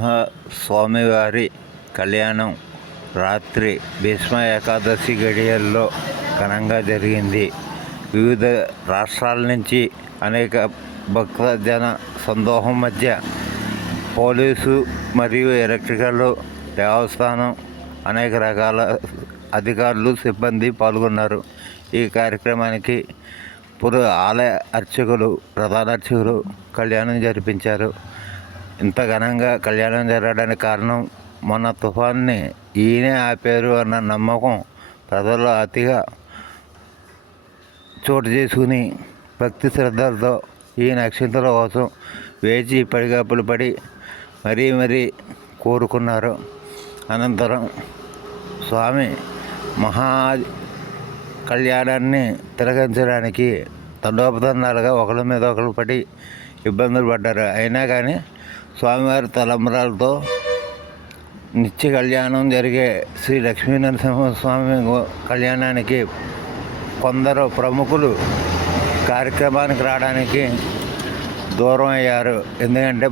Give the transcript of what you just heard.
నరసింహ స్వామివారి కళ్యాణం రాత్రి భీష్మ ఏకాదశి గడియల్లో ఘనంగా జరిగింది. వివిధ రాష్ట్రాల నుంచి అనేక భక్తజన సందోహం మధ్య పోలీసు మరియు ఎలక్ట్రికల్, దేవస్థానం, అనేక రకాల అధికారులు, సిబ్బంది పాల్గొన్నారు. ఈ కార్యక్రమానికి ఆలయ అర్చకులు, ప్రధాన అర్చకులు కళ్యాణం జరిపించారు. ఇంత ఘనంగా కళ్యాణం జరగడానికి కారణం మొన్న తుఫాన్ని ఈయనే ఆపారు అన్న నమ్మకం ప్రజల్లో అతిగా చోటు చేసుకుని భక్తి శ్రద్ధలతో ఈ నక్షత్రం కోసం వేచి పడిగాపులు పడి మరీ కోరుకున్నారు. అనంతరం స్వామి మహా కళ్యాణాన్ని తిలకించడానికి తండోపతండాలుగా ఒకరి మీద ఒకరు పడి ఇబ్బందులు పడ్డారు. అయినా కానీ స్వామివారి తలంబరాలతో నిత్య కళ్యాణం జరిగే శ్రీ లక్ష్మీ నరసింహస్వామి కళ్యాణానికి కొందరు ప్రముఖులు కార్యక్రమానికి రావడానికి దూరం అయ్యారు. ఎందుకంటే